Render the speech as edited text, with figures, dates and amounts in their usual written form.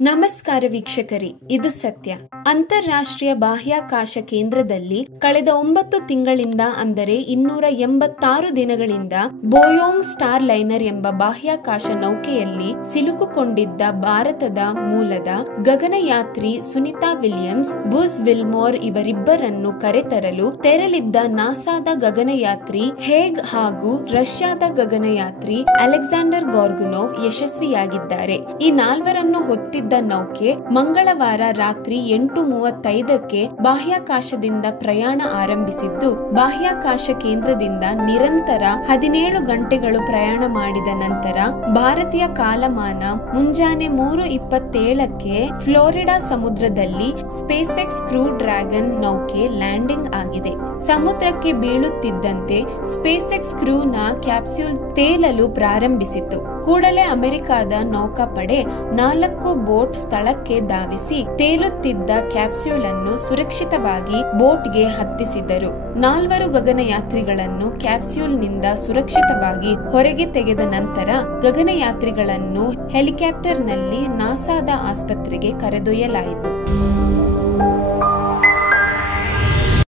ನಮಸ್ಕಾರ ವೀಕ್ಷಕರೇ, ಇದು ಸತ್ಯ. ಅಂತಾರಾಷ್ಟ್ರೀಯ ಬಾಹ್ಯಾಕಾಶ ಕೇಂದ್ರದಲ್ಲಿ ಕಳೆದ 9 ತಿಂಗಳಿಂದ ಅಂದರೆ 286 ದಿನಗಳಿಂದ ಬೋಯಿಂಗ್ ಸ್ಟಾರ್ ಲೈನರ್ ಎಂಬ ಬಾಹ್ಯಾಕಾಶ ನೌಕೆಯಲ್ಲಿ ಸಿಲುಕುಕೊಂಡಿದ್ದ ಭಾರತದ ಮೂಲದ ಗಗನಯಾತ್ರಿ ಸುನಿತಾ ವಿಲಿಯಮ್ಸ್, ಬುಸ್ ವಿಲ್ಮೋರ್ ಇವರಿಬ್ಬರನ್ನು ಕರೆತರಲು ತೆರಳಿದ್ದ ನಾಸಾದ ಗಗನಯಾತ್ರಿ ಹೇಗ್ ಹಾಗೂ ರಷ್ಯಾದ ಗಗನಯಾತ್ರಿ ಅಲೆಕ್ಸಾಂಡರ್ ಗೋರ್ಗುನೋವ್ ಯಶಸ್ವಿಯಾಗಿದ್ದಾರೆ. ಈ ನಾಲ್ವರನ್ನು ಹೊತ್ತಿದ್ದ ನೌಕೆ ಮಂಗಳವಾರ ರಾತ್ರಿ 8:35ಕ್ಕೆ ಬಾಹ್ಯಾಕಾಶದಿಂದ ಪ್ರಯಾಣ ಆರಂಭಿಸಿದ್ದು, ಬಾಹ್ಯಾಕಾಶ ಕೇಂದ್ರದಿಂದ ನಿರಂತರ 17 ಗಂಟೆಗಳು ಪ್ರಯಾಣ ಮಾಡಿದ ನಂತರ ಭಾರತೀಯ ಕಾಲಮಾನ ಮುಂಜಾನೆ 3:27ಕ್ಕೆ ಫ್ಲೋರಿಡಾ ಸಮುದ್ರದಲ್ಲಿ ಸ್ಪೇಸ್ ಎಕ್ಸ್ ಕ್ರೂ ಡ್ರ್ಯಾಗನ್ ನೌಕೆ ಲ್ಯಾಂಡಿಂಗ್ ಆಗಿದೆ. ಸಮುದ್ರಕ್ಕೆ ಬೀಳುತ್ತಿದ್ದಂತೆ ಸ್ಪೇಸ್ ಎಕ್ಸ್ ಕ್ರೂನ ಕ್ಯಾಪ್ಸ್ಯೂಲ್ ತೇಲಲು ಪ್ರಾರಂಭಿಸಿತು. ಕೂಡಲೇ ಅಮೆರಿಕದ ನೌಕಾಪಡೆ 4 ಬೋಟ್ ಸ್ಥಳಕ್ಕೆ ಧಾವಿಸಿ ತೇಲುತ್ತಿದ್ದ ಕ್ಯಾಪ್ಸ್ಯೂಲ್ ಅನ್ನು ಸುರಕ್ಷಿತವಾಗಿ ಬೋಟ್ಗೆ ಹತ್ತಿಸಿದರು. 4 ಗಗನಯಾತ್ರಿಗಳನ್ನು ಕ್ಯಾಪ್ಸ್ಯೂಲ್ ನಿಂದ ಸುರಕ್ಷಿತವಾಗಿ ಹೊರಗೆ ತೆಗೆದ ನಂತರ ಗಗನಯಾತ್ರಿಗಳನ್ನು ಹೆಲಿಕಾಪ್ಟರ್ನಲ್ಲಿ ನಾಸಾದ ಆಸ್ಪತ್ರೆಗೆ ಕರೆದೊಯ್ಯಲಾಯಿತು.